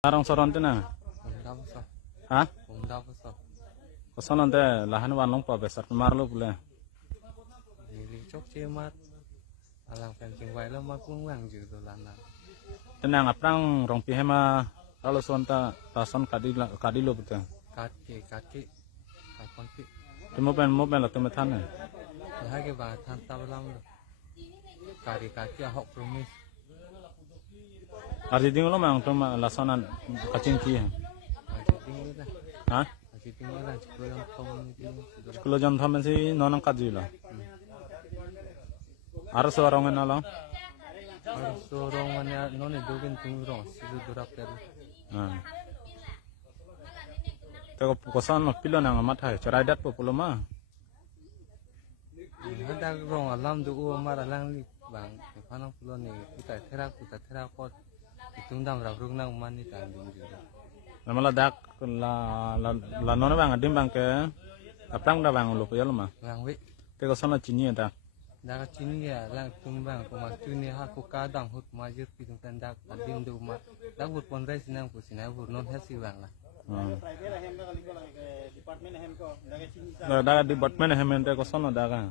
Arang soron tina. Unda besar, Hah? unda besar. Koson ante lahan warnong pa besar marlo pula. Nili cok cemat, alang fencing wae lo mak wang juga lana. Tenang aprang rong pihema kalau sonta tason kadilo betul. Kaki, kakon pi. Temo pen la temo thane. Lagi bahan tabelam lo. Kaki ahok promis. Arji dinglo mang toma lasonan kacing ki. Masih tinggi dah, Hah? masih tinggi dah. Sepuluh yang komunitas. Kulo jon thamen si nonang kadilo. Aro so arong enalo. Harus sorong mana noni dogin tungurong, situ durak ter. Ah. Teko koson pilo nang amat hai cerai dat po pulo ma. Ada rong alam tu umar alang li bang. Panang pulau ni kita terak kot. Itung dam rabrung nang mani tanding juga. Namala dak la nona bang adim bang ke aprang da bang lo pelo ma. Bang we. Teko sono chini ta. Daga cini ya lang tumbang kuma tuni ha ku kadang hut majir pitung tandak adim du ma dak hut pon rai sinang pu sinai hut non hasi bang lah. Daga di department hemen teko sono daga.